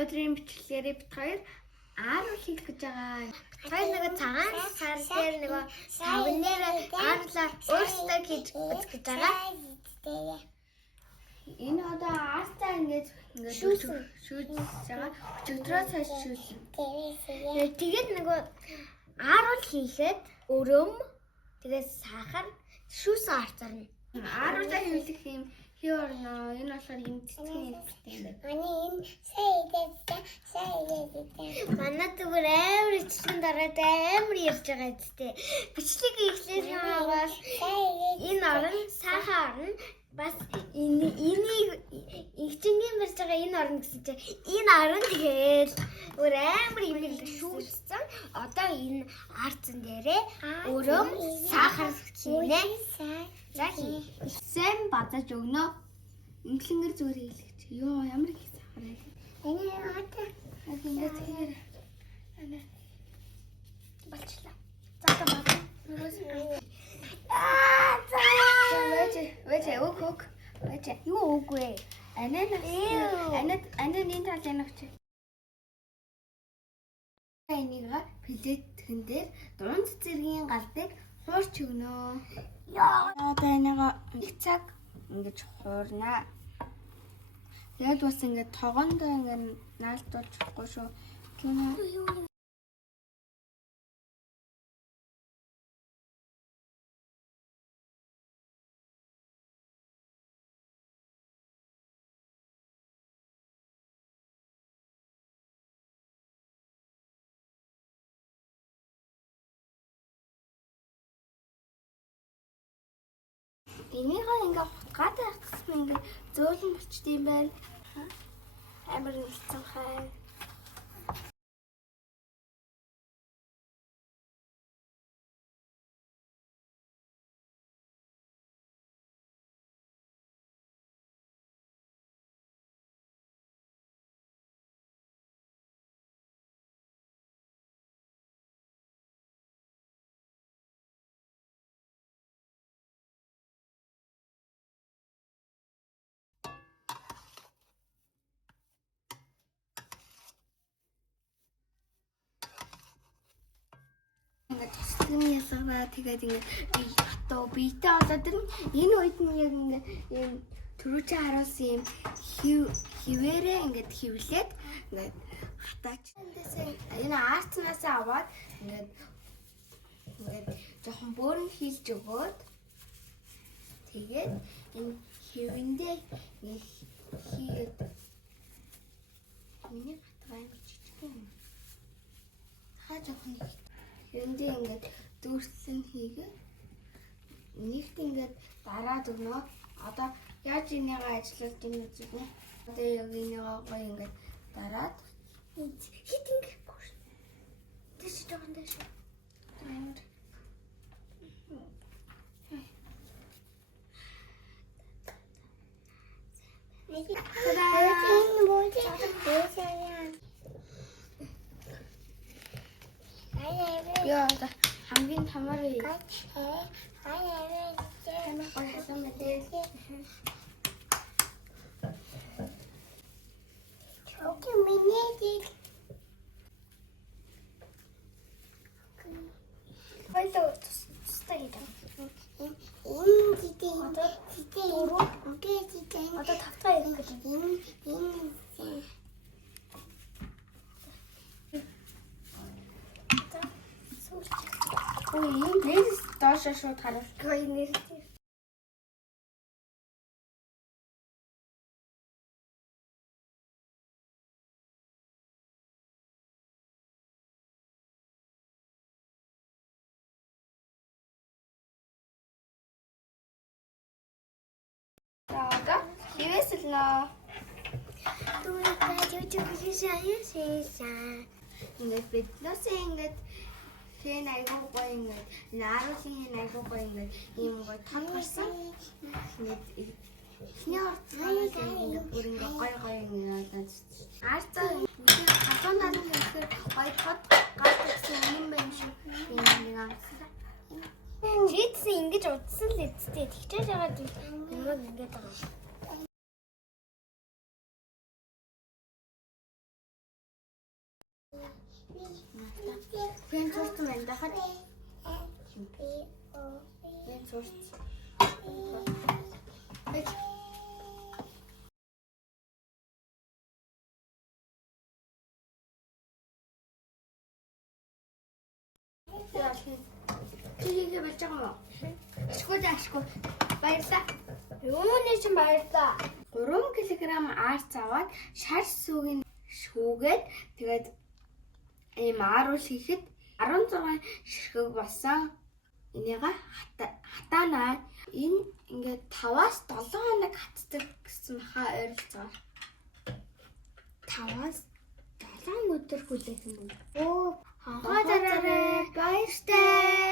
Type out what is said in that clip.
өнөөдрийн бичлэгээрээ бит хоёр ааруу хийх гэж байгаа. Бит хоёр нэг цагаан сар дээр нэг савнээр аарлаар өөрсдөө хийж үзэх гэж байгаа. Энэ одоо аартаа ингэж шүүж байгаа. Өчигдрөөс хойш шүүсэн. Тэгээд нэг ааруу хийхэд өрөм тэгээд сахар шүүсэн арт зарна. Ааруулаа хийх юм хий орно. Энэ болохоор юм цэцгийн юм. Манай энэ сайн Манай зүгээр амар ичлэн дараад амар ярьж байгаа зү. Бичлэг ихлээр хаваад энэ орон сахар орно. Бас энийг ихчингийн барьж байгаа энэ орно гэсэн чинь энэ орон тэгэл өөр амар юм шүүссэн. Одоо энэ арцсан дээрээ өрөм сахар хийнэ. За хий. Сайн бадаж өгнө. Инглингэр зүгээр хийлгэж. Йоо ямар их сахар аа. энэ одоо Ингээд хийгэр. Болчлаа. За бадаж. Вэж өг. Вэж юу үгүй. Анаа энэ талын өгч. Энийг плетгэн дээр дунд цэцэргийн галдыг хуурч өгнө. Яа. Одоо энийг их цаг ингэж хуурнаа. Тэгээд бас ингээд тогоондоо ингээд наалтуулж болохгүй шүү. Гэнэ. Энийг ингээ гадаа хатсан ингээ зөөлөн болчт юм байна. Амар нэлсэн хай. Тэсгэн ялгаа тэгээд ингээ би хатуу биетээ болоод энэ үед нь яг ингээ юм түрүүчээ харуулсан юм хിവэрээ ингээд хивлээд ингээд хатаач. Энэ арцнаас аваад ингээд жоохон бөөрн хийлж өгөөд тэгээд энэ хивэндээ хийгээд миний хатгаа юм чичгэн юм. Хаа жоохон энд ингээд дүүрсэн хийгээ. Нэгт ингээд дараад өгнө. Одоо яаж энийг ажиллуулж юм үзэх вэ? Одоо яг энийг гоё ингээд дараад хит ингээд бүр. Тэс жоохон дэш. Яа, хамгийн тамаар ээ. Окей, минь Баялаа тустай. Одоо тавтаа ирэх гэж. Ой, энэ дээрс доошоо шууд харуулах. Ой, нэр. За одоо хивээсэлнэ. Ингээд биднээс ингээд хэн айгуу гоё ингээд нааруулын айгуу гоё ингээд ийм гоё тод гарсан. Эхний орцгоос ингээд бүр ингээд гоё ингээд арцаа хатуунаар ингээд гоё тод гарсан юм байна шүү. Ингээд амсаа. Жидсэн ингэж удсан л эцтэй тэгчээж байгаа юм ингээд байгаа. дахад энэ сурц. Чигээ болж байгаа мó? Ашгүй. Баярлаа. Юуны чинь баярлаа. 3 кг арц аваад шар сүгийн шүүгээд тэгээд ийм ааруул хийхэд 16 ширхэг болсон. Энийг хатаанаа энэ ингээд 5-аас 7 хоног хатдаг гэсэн хаа ойролцоогоор 5-аас 7 өдөр хүлээх юм бол. Оо, хагаараа баяртай.